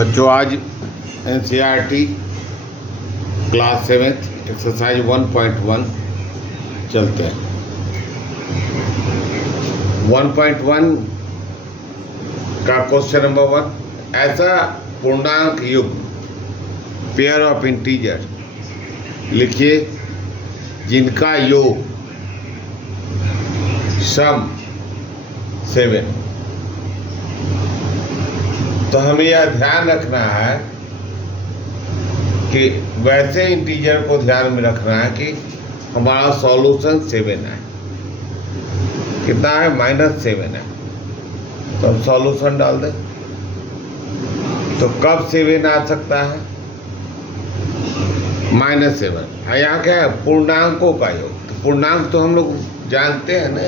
बच्चों आज NCERT class 7 exercise 1.1 चलते हैं। 1.1 का क्वेश्चन नंबर 1, ऐसा पूर्णांक युग्म पेयर ऑफ इंटीजर लिखिए जिनका योग सम 7। तो हमें यह ध्यान रखना है कि वैसे इंटीजर को ध्यान में रखना है कि हमारा सॉल्यूशन 7 है। कितना है? -7 है। तो हम सॉल्यूशन डाल दें तो कब 7 आ सकता है? -7। यहाँ क्या है? पूर्णांकों का योग। तो पूर्णांक तो हम लोग जानते हैं ना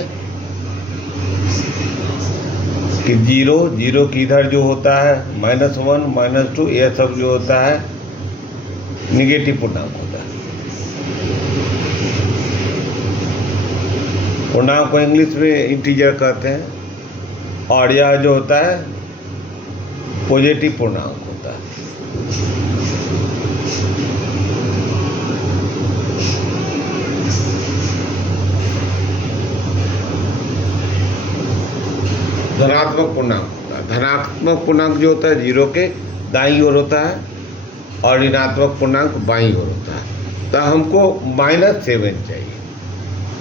कि 0 की इधर जो होता है -1 -2 यह सब जो होता है निगेटिव पूर्णांक होता है। पूर्णांक को इंग्लिश में इंटीजर कहते हैं और यह जो होता है पॉजिटिव पूर्णांक होता है। धनात्मक पूर्णांक होता है। धनात्मक पूर्णांक जो होता है 0 के दाईं ओर होता है और ऋणात्मक पूर्णांक बाईं ओर होता है। तो हमको -7 चाहिए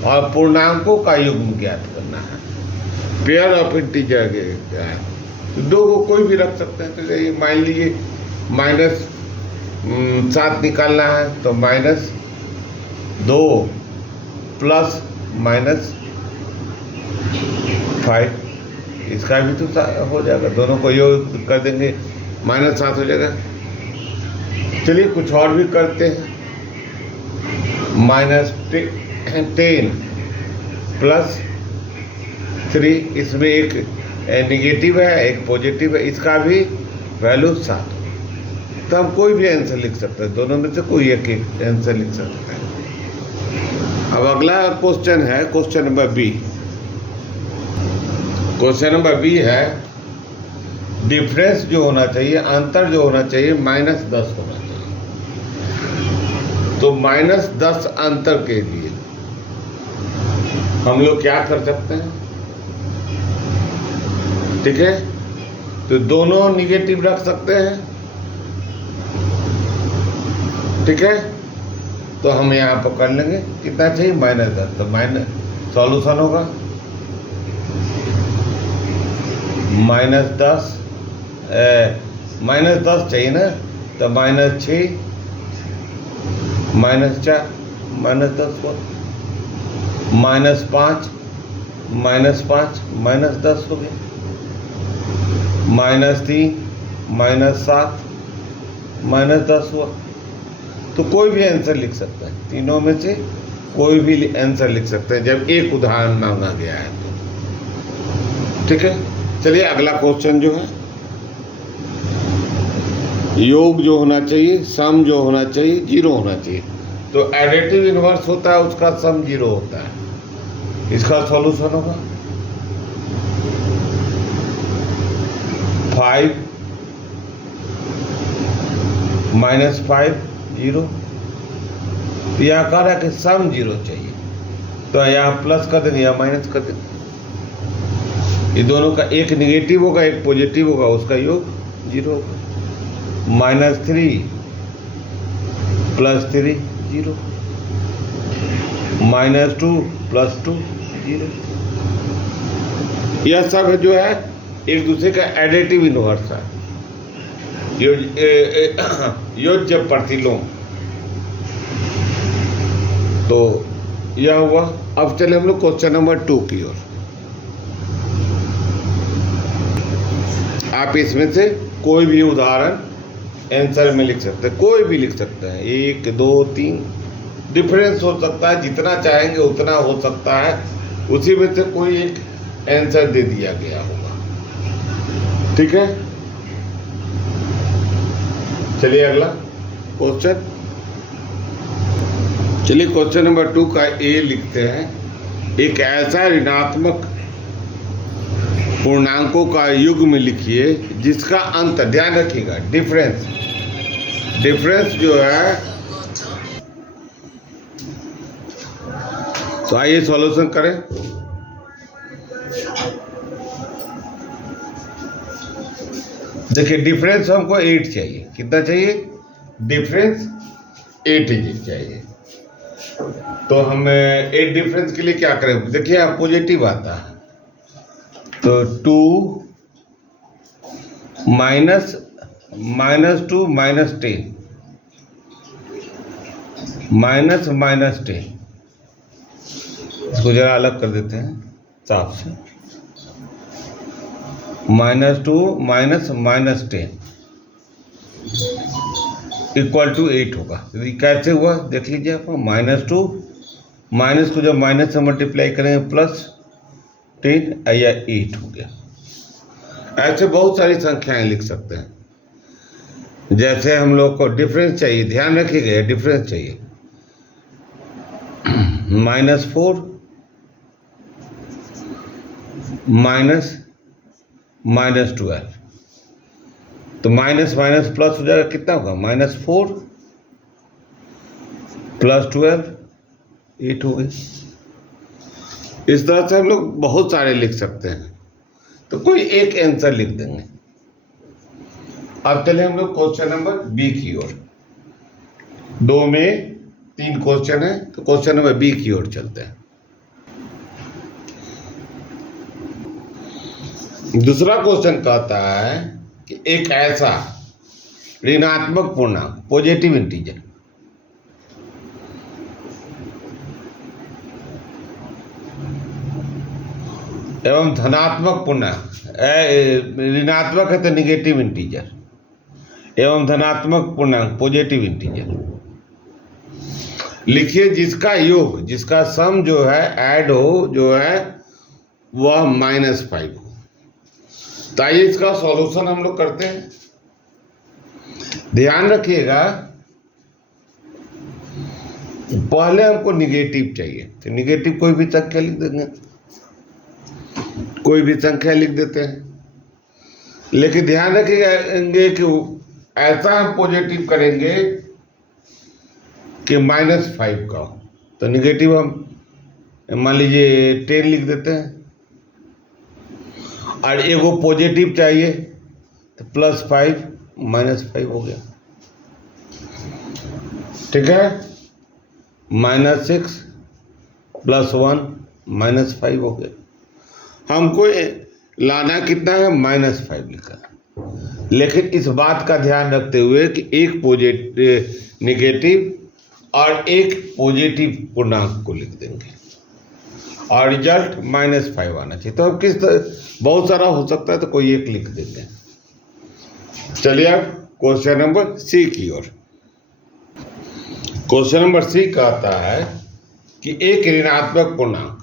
और पूर्णांकों का युग्म ज्ञात करना है। पेयर ऑफ इंटीजर क्या है? तो 2 को कोई भी रख सकते हैं। तो ये मान लीजिए -7 निकालना है तो -2 प्लस -5 इसका भी तो हो जाएगा। दोनों को योग कर देंगे -7 हो जाएगा। चलिए कुछ और भी करते हैं। -10 प्लस 3, इसमें एक निगेटिव है एक पॉजिटिव है, इसका भी वैल्यू 7। तो हम कोई भी आंसर लिख सकते हैं, दोनों में से कोई एक आंसर लिख सकते हैं। अब अगला क्वेश्चन है question number B. Question number B है डिफरेंस जो होना चाहिए, अंतर जो होना चाहिए -10 होना चाहिए। तो -10 अंतर के लिए हम लोग क्या कर सकते हैं? ठीक है, तो दोनों निगेटिव रख सकते हैं। ठीक है, तो हम यहाँ पर कर लेंगे कितना चाहिए? -10। तो सॉल्यूशन होगा -10 -10 चाहिए ना, तो -6 -4 -10 को -5 -5 -10 हो गया, -3 -7 -10 हुआ। तो कोई भी आंसर लिख सकता है, तीनों में से कोई भी आंसर लिख सकते हैं जब एक उदाहरण मांगा गया है तो। ठीक है, चलिए अगला क्वेश्चन जो है योग जो होना चाहिए, सम जो होना चाहिए 0 होना चाहिए। तो एडिटिव इनवर्स होता है उसका सम 0 होता है। इसका सॉल्यूशन होगा 5 -5 0। तो यहाँ कह रहा है कि सम 0 चाहिए, तो यहाँ प्लस कर देंगे या माइनस कर देंगे। ये दोनों का एक निगेटिव होगा एक पॉजिटिव होगा, उसका योग 0 होगा। -3 + 3 0, -2 + 2 0। यह सब जो है एक दूसरे का एडिटिव इनवर्स है, योज्य प्रतिलोम। तो यह हुआ। अब चले हम लोग क्वेश्चन नंबर 2 की ओर। आप इसमें से कोई भी उदाहरण आंसर में लिख सकते हैं, कोई भी लिख सकते हैं। 1 2 3 डिफरेंस हो सकता है, जितना चाहेंगे उतना हो सकता है। उसी में से कोई एक आंसर दे दिया गया होगा। ठीक है, चलिए अगला क्वेश्चन। चलिए क्वेश्चन नंबर 2 का ए लिखते हैं। एक ऐसा ऋणात्मक पूर्णांकों का युग्म लिखिए जिसका अंतर, ध्यान रखिएगा, डिफरेंस जो है। तो आइए सॉल्यूशन करें। देखिए डिफरेंस हमको 8 चाहिए। कितना चाहिए? डिफरेंस 8 डिजिट चाहिए। तो हम 8 डिफरेंस के लिए क्या करें? देखिए आप पॉजिटिव आता है तो 2 माइनस 2 माइनस 10 माइनस 10, इसको जरा अलग कर देते हैं साफ से। -2 माइनस 10 इक्वल टू 8 होगा। तो ये कैसे हुआ देख लीजिए आप। -2 माइनस को जब माइनस से मल्टीप्लाई करेंगे प्लस 10 या 8 हो गया। ऐसे बहुत सारी संख्याएं लिख सकते हैं। जैसे हम लोग को डिफरेंस चाहिए, ध्यान रखिएगा डिफरेंस चाहिए। -4 -12, तो माइनस माइनस प्लस हो जाएगा। कितना होगा? -4 + 12 8 हो गई। इस तरह से हम लोग बहुत सारे लिख सकते हैं। तो कोई एक आंसर लिख देंगे। अब चले हम लोग क्वेश्चन नंबर बी की ओर। 2 में 3 क्वेश्चन है, तो क्वेश्चन नंबर बी की ओर चलते हैं। दूसरा क्वेश्चन कहता है कि एक ऐसा ऋणात्मक पूर्णांक, पॉजिटिव इंटीजर, एवं धनात्मक पूर्णांक, ऋणात्मक है तो निगेटिव इंटीजर, एवं धनात्मक पूर्णांक पॉजिटिव इंटीजर लिखिए जिसका योग, जिसका सम जो है ऐड हो, जो है वह -5 हो। तो आइए इसका सॉल्यूशन हम लोग करते हैं। ध्यान रखिएगा पहले हमको निगेटिव चाहिए, तो निगेटिव कोई भी संख्या लिख देंगे, कोई भी संख्या लिख देते हैं। लेकिन ध्यान रखिएगा कि ऐसा हम पॉजिटिव करेंगे कि -5 का हो। तो निगेटिव हम मान लीजिए 10 लिख देते हैं, और एगो पॉजिटिव चाहिए तो +5 -5 हो गया। ठीक है, -6 + 1 -5 हो गया। हमको लाना कितना है? -5 लिखा। लेकिन इस बात का ध्यान रखते हुए कि एक पॉजिटिव निगेटिव और एक पॉजिटिव पूर्णांक को लिख देंगे और रिजल्ट -5 आना चाहिए। तो अब किस तरह, बहुत सारा हो सकता है तो कोई एक लिख देंगे। चलिए अब क्वेश्चन नंबर सी की ओर। क्वेश्चन नंबर सी कहता है कि एक ऋणात्मक पूर्णांक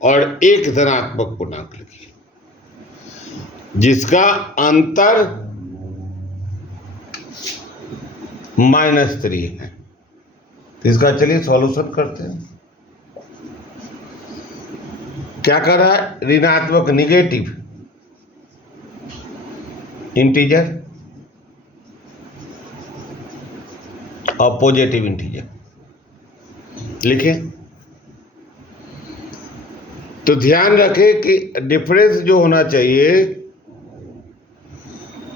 और एक धनात्मक पूर्णांक लिखिए जिसका अंतर -3 है। तो इसका चलिए सॉल्यूशन करते हैं। क्या कर रहा है? ऋणात्मक निगेटिव इंटीजर और पॉजिटिव इंटीजर लिखें। तो ध्यान रखें कि डिफरेंस जो होना चाहिए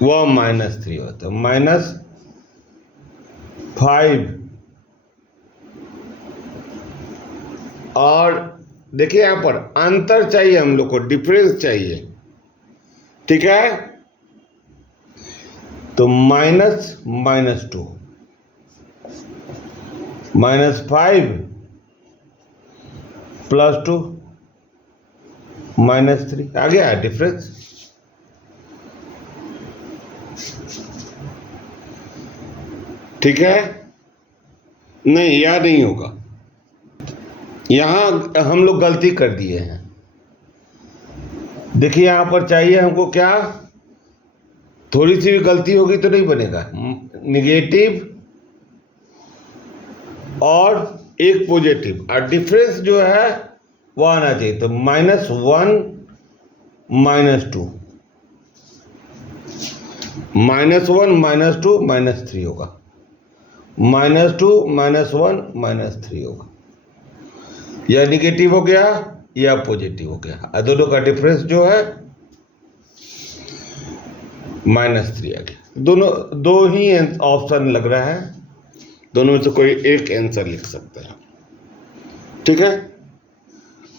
वह -3 होता है। -5 और देखिए यहां पर अंतर चाहिए हम लोग को, डिफरेंस चाहिए। ठीक है, तो -2 -5 + 2 -3 आ गया डिफरेंस। ठीक है, नहीं यह नहीं होगा, यहां हम लोग गलती कर दिए हैं। देखिए यहां पर चाहिए हमको क्या, थोड़ी सी भी गलती होगी तो नहीं बनेगा। निगेटिव और एक पॉजिटिव, और डिफरेंस जो है वो आना चाहिए। तो -1 -2, -1 -2 -3 होगा, -2 -1 -3 होगा। या निगेटिव हो गया या पॉजिटिव हो गया, दोनों का डिफरेंस जो है -3 आ गया। दोनों दो ही ऑप्शन लग रहा है, दोनों में से कोई एक आंसर लिख सकते हैं। ठीक है,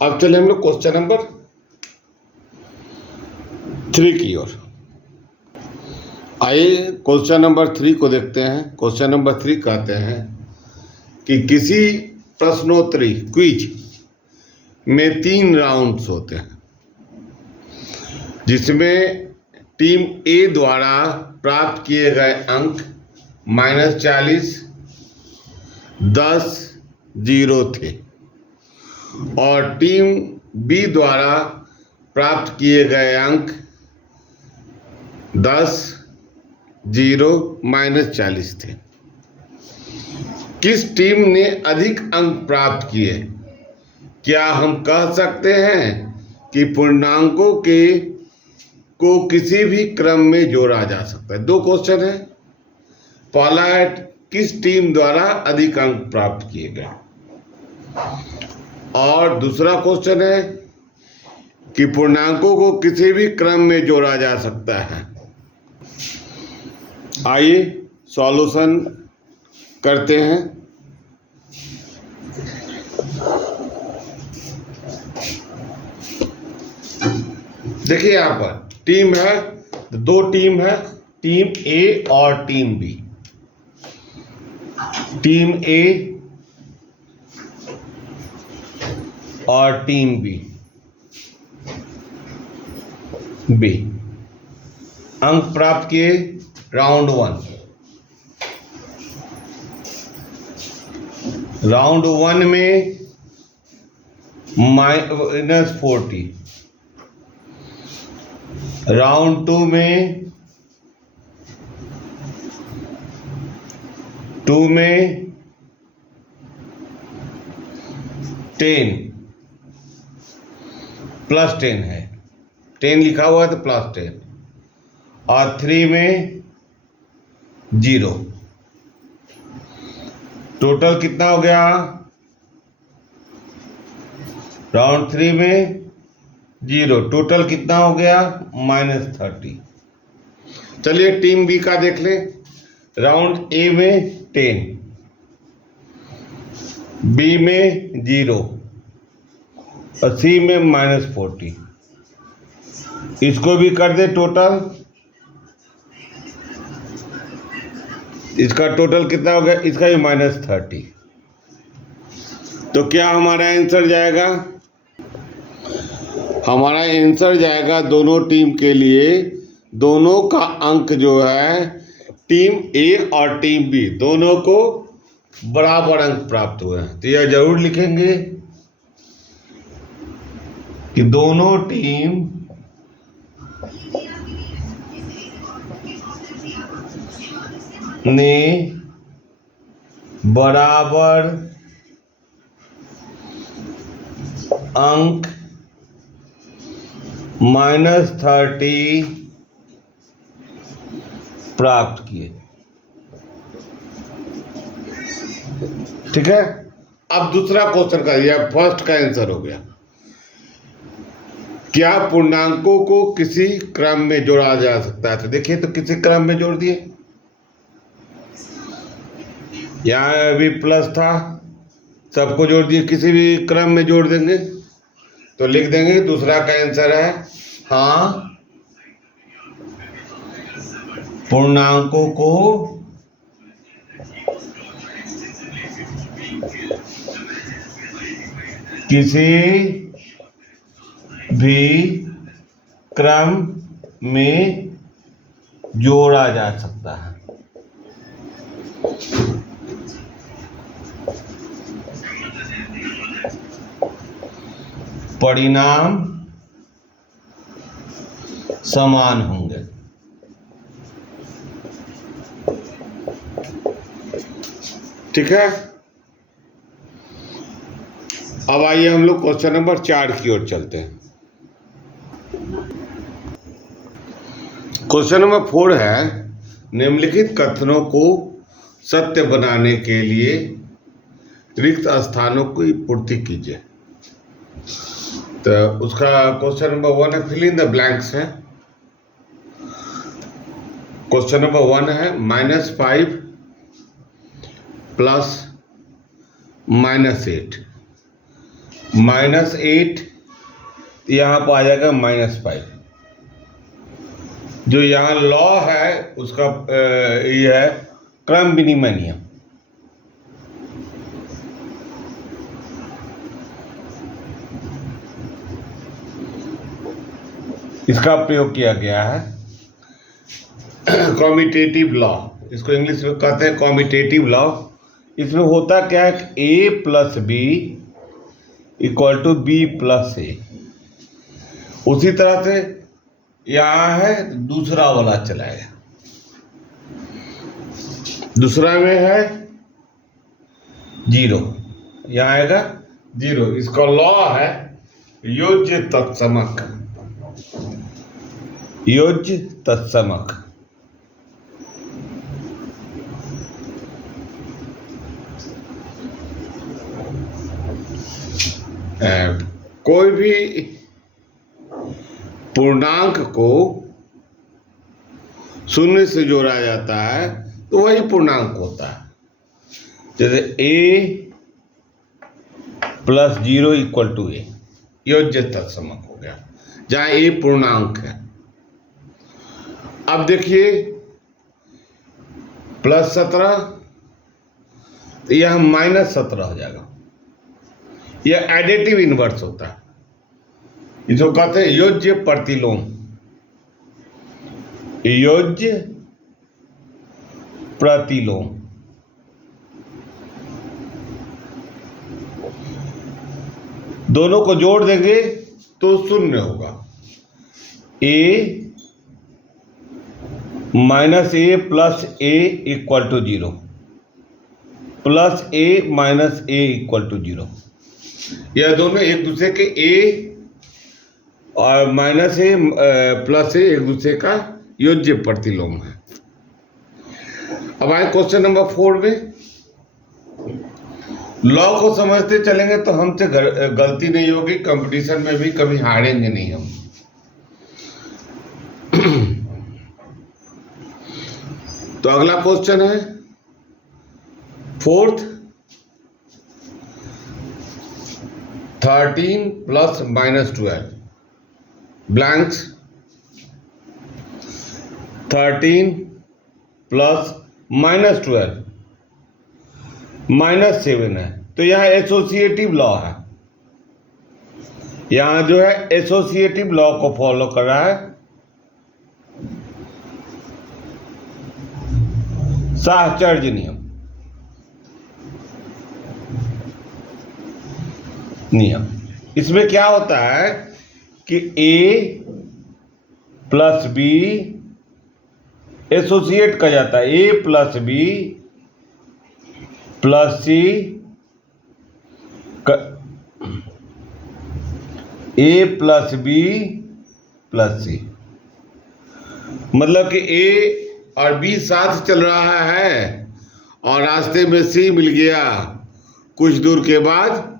अब चले हम लोग क्वेश्चन नंबर 3 की ओर। आइए क्वेश्चन नंबर 3 को देखते हैं। क्वेश्चन नंबर 3 कहते हैं कि किसी प्रश्नोत्तरी क्विज में 3 राउंड्स होते हैं, जिसमें टीम ए द्वारा प्राप्त किए गए अंक -40, 10, 0 थे, और टीम बी द्वारा प्राप्त किए गए अंक 10, 0, -40 थे। किस टीम ने अधिक अंक प्राप्त किए? क्या हम कह सकते हैं कि पूर्णांकों को किसी भी क्रम में जोड़ा जा सकता है? 2 क्वेश्चन है। पहला है किस टीम द्वारा अधिक अंक प्राप्त किए गए, और दूसरा क्वेश्चन है कि पूर्णांकों को किसी भी क्रम में जोड़ा जा सकता है। आइए सॉल्यूशन करते हैं। देखिए यहाँ पर टीम है, 2 टीम है, टीम ए और टीम बी। टीम ए और टीम बी अंक प्राप्त किए राउंड 1। राउंड 1 में -40, राउंड 2 में 10 +10 है, 10 लिखा हुआ है तो +10, और 3 में 0। टोटल कितना हो गया? राउंड 3 में 0, टोटल कितना हो गया? -30। चलिए टीम बी का देख लें। राउंड ए में 10, बी में 0 और सी में -40। इसको भी कर दे टोटल। इसका टोटल कितना हो गया? इसका भी -30। तो क्या हमारा आंसर जाएगा? हमारा आंसर जाएगा दोनों टीम के लिए, दोनों का अंक जो है टीम ए और टीम बी दोनों को बराबर अंक प्राप्त हुए हैं। तो यह जरूर लिखेंगे कि दोनों टीम ने बराबर अंक -30 प्राप्त किए। ठीक है, अब दूसरा क्वेश्चन का, यह फर्स्ट का आंसर हो गया। क्या पूर्णांकों को किसी क्रम में जोड़ा जा सकता है? तो देखिए, तो किसी क्रम में जोड़ दिए। यहाँ अभी प्लस था, सबको जोड़ दिए, किसी भी क्रम में जोड़ देंगे तो लिख देंगे दूसरा का आंसर है हाँ, पूर्णांकों को किसी भी क्रम में जोड़ा जा सकता है। परिणाम समान होंगे। ठीक है, अब आइए हम लोग क्वेश्चन नंबर 4 की ओर चलते हैं। क्वेश्चन नंबर 4 है, निम्नलिखित कथनों को सत्य बनाने के लिए रिक्त स्थानों की पूर्ति कीजिए। तो उसका क्वेश्चन नंबर 1 है, फिल इन द ब्लैंक्स है। क्वेश्चन नंबर 1 है -5 प्लस -8, -8 यहाँ पर आ जाएगा -5। जो यहाँ लॉ है उसका ये है क्रम विनिमय नियम। इसका प्रयोग किया गया है कॉम्यूटेटिव लॉ, इसको इंग्लिश में कहते हैं कॉम्यूटेटिव लॉ। इसमें होता क्या है कि a plus b equal to b plus a. उसी तरह से यहाँ है दूसरा वाला चलाएगा, दूसरा में है 0, यहाँ आएगा 0। इसका लॉ है योज्य तत्समक, योज्य तत्समक। कोई भी पूर्णांक को शून्य से जोड़ा जाता है तो वही पूर्णांक होता है। जैसे a प्लस 0 इक्वल टू ए, योज्य तत्समक हो गया, जहां a पूर्णांक है। अब देखिए +17 तो यह -17 हो जाएगा। यह एडिटिव इनवर्स होता है, इसको कहते हैं योज्य प्रतिलोम, योज्य प्रतिलोम। दोनों को जोड़ देंगे तो 0 होगा। a minus A plus A equal to 0, plus A minus A equal to 0। यह दोनों एक दूसरे के a और माइनस ए प्लस ए एक दूसरे का योज्य प्रतिलोम है। अब आए क्वेश्चन नंबर 4 में। लॉ को समझते चलेंगे तो हमसे गलती नहीं होगी, कंपटीशन में भी कभी हारेंगे नहीं हम। तो अगला क्वेश्चन है 4th, 13 प्लस -12 ब्लैंक्स। 13 प्लस -12 -7 है, तो यहाँ एसोसिएटिव लॉ है। यहाँ जो है एसोसिएटिव लॉ को फॉलो कर रहा है, साहचर्य नियम। इसमें क्या होता है कि a प्लस बी एसोसिएट किया जाता है, a plus b plus c, a plus b plus c. मतलब कि a और b साथ चल रहा है और रास्ते में c मिल गया, कुछ दूर के बाद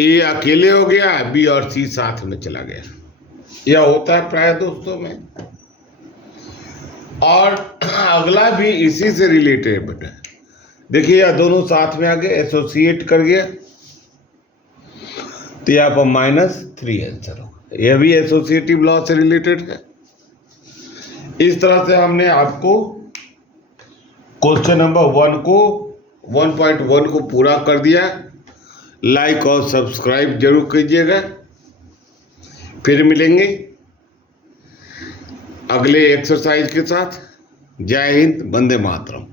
ए अकेले हो गया, बी और सी साथ में चला गया। यह होता है प्राय दोस्तों में। और अगला भी इसी से रिलेटेड है। देखिए यह दोनों साथ में आ गए, एसोसिएट कर गया, तो यहाँ पर -3 आंसर होगा। यह भी एसोसिएटिव लॉ से रिलेटेड है। इस तरह से हमने आपको क्वेश्चन नंबर 1.1 को पूरा कर दिया। लाइक और सब्सक्राइब जरूर कीजिएगा। फिर मिलेंगे अगले एक्सरसाइज के साथ। जय हिंद, वंदे मातरम।